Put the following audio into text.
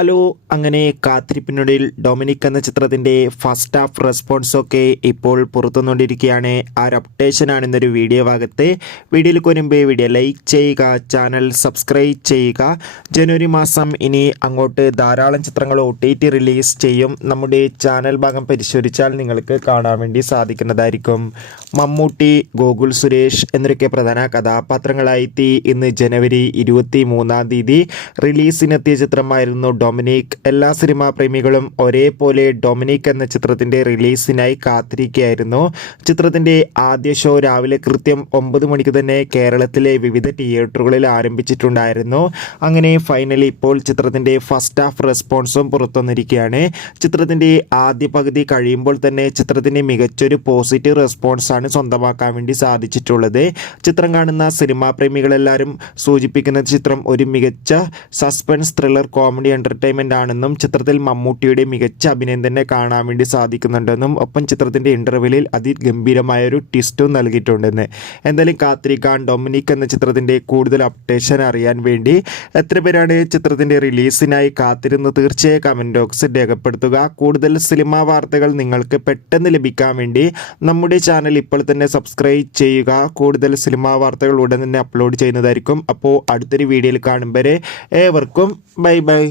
Hello, അങ്ങനെ കാത്തിരിപ്പിനൊടുവിൽ Dominic എന്ന ചിത്രത്തിൻ്റെ ഫസ്റ്റ് ഹാഫ് റെസ്പോൺസൊക്കെ ഇപ്പോൾ പുറത്തുവന്നുകൊണ്ടിരിക്കുകയാണ്. ആ ഒരു അപ്ഡേഷനാണ് ഇന്നൊരു വീഡിയോ ഭാഗത്ത്. വീഡിയോയിൽ മുൻപ് വീഡിയോ ലൈക്ക് ചെയ്യുക, ചാനൽ സബ്സ്ക്രൈബ് ചെയ്യുക. ജനുവരി മാസം ഇനി അങ്ങോട്ട് ധാരാളം ചിത്രങ്ങൾ OTT റിലീസ് ചെയ്യും. നമ്മുടെ ചാനൽ ഭാഗം പരിശോധിച്ചാൽ നിങ്ങൾക്ക് കാണാൻ വേണ്ടി സാധിക്കുന്നതായിരിക്കും. മമ്മൂട്ടി, ഗോകുൽ സുരേഷ് എന്നൊക്കെ പ്രധാന കഥാപാത്രങ്ങളായി ഇന്ന് ജനുവരി 23 റിലീസിനെത്തിയ ചിത്രമായിരുന്നു ഡൊമിനിക്. എല്ലാ സിനിമാ പ്രേമികളും ഒരേപോലെ ഡൊമിനിക് എന്ന ചിത്രത്തിൻ്റെ റിലീസിനായി കാത്തിരിക്കുകയായിരുന്നു. ചിത്രത്തിൻ്റെ ആദ്യ ഷോ രാവിലെ കൃത്യം 9 മണിക്ക് തന്നെ കേരളത്തിലെ വിവിധ തിയേറ്ററുകളിൽ ആരംഭിച്ചിട്ടുണ്ടായിരുന്നു. അങ്ങനെ ഫൈനലി ഇപ്പോൾ ചിത്രത്തിൻ്റെ ഫസ്റ്റ് ഹാഫ് റെസ്പോൺസും പുറത്തുവന്നിരിക്കുകയാണ്. ചിത്രത്തിൻ്റെ ആദ്യ പകുതി കഴിയുമ്പോൾ തന്നെ ചിത്രത്തിന് മികച്ചൊരു പോസിറ്റീവ് റെസ്പോൺസാണ് സ്വന്തമാക്കാൻ വേണ്ടി സാധിച്ചിട്ടുള്ളത്. ചിത്രം കാണുന്ന സിനിമാ പ്രേമികളെല്ലാവരും സൂചിപ്പിക്കുന്ന ചിത്രം ഒരു മികച്ച സസ്പെൻസ് ത്രില്ലർ കോമഡി എൻ്റർടൈൻമെൻ്റ് ആണെന്നും ചിത്രത്തിൽ മമ്മൂട്ടിയുടെ മികച്ച അഭിനയം തന്നെ കാണാൻ വേണ്ടി സാധിക്കുന്നുണ്ടെന്നും ഒപ്പം ചിത്രത്തിൻ്റെ ഇൻ്റർവെല്ലിൽ അതിഗംഭീരമായൊരു ട്വിസ്റ്റും നൽകിയിട്ടുണ്ടെന്ന്. എന്തായാലും കാത്തിരിക്കാൻ ഡൊമിനിക് എന്ന ചിത്രത്തിൻ്റെ കൂടുതൽ അപ്ഡേഷൻ അറിയാൻ വേണ്ടി എത്ര പേരാണ് ചിത്രത്തിൻ്റെ റിലീസിനായി കാത്തിരുന്ന് തീർച്ചയായും കമൻറ്റ് ബോക്സിൽ രേഖപ്പെടുത്തുക. കൂടുതൽ സിനിമാ വാർത്തകൾ നിങ്ങൾക്ക് പെട്ടെന്ന് ലഭിക്കാൻ വേണ്ടി നമ്മുടെ ചാനൽ ഇപ്പോൾ തന്നെ സബ്സ്ക്രൈബ് ചെയ്യുക. കൂടുതൽ സിനിമാ വാർത്തകൾ ഉടൻ തന്നെ അപ്ലോഡ് ചെയ്യുന്നതായിരിക്കും. അപ്പോൾ അടുത്തൊരു വീഡിയോയിൽ കാണും വരെ ഏവർക്കും ബൈ ബൈ.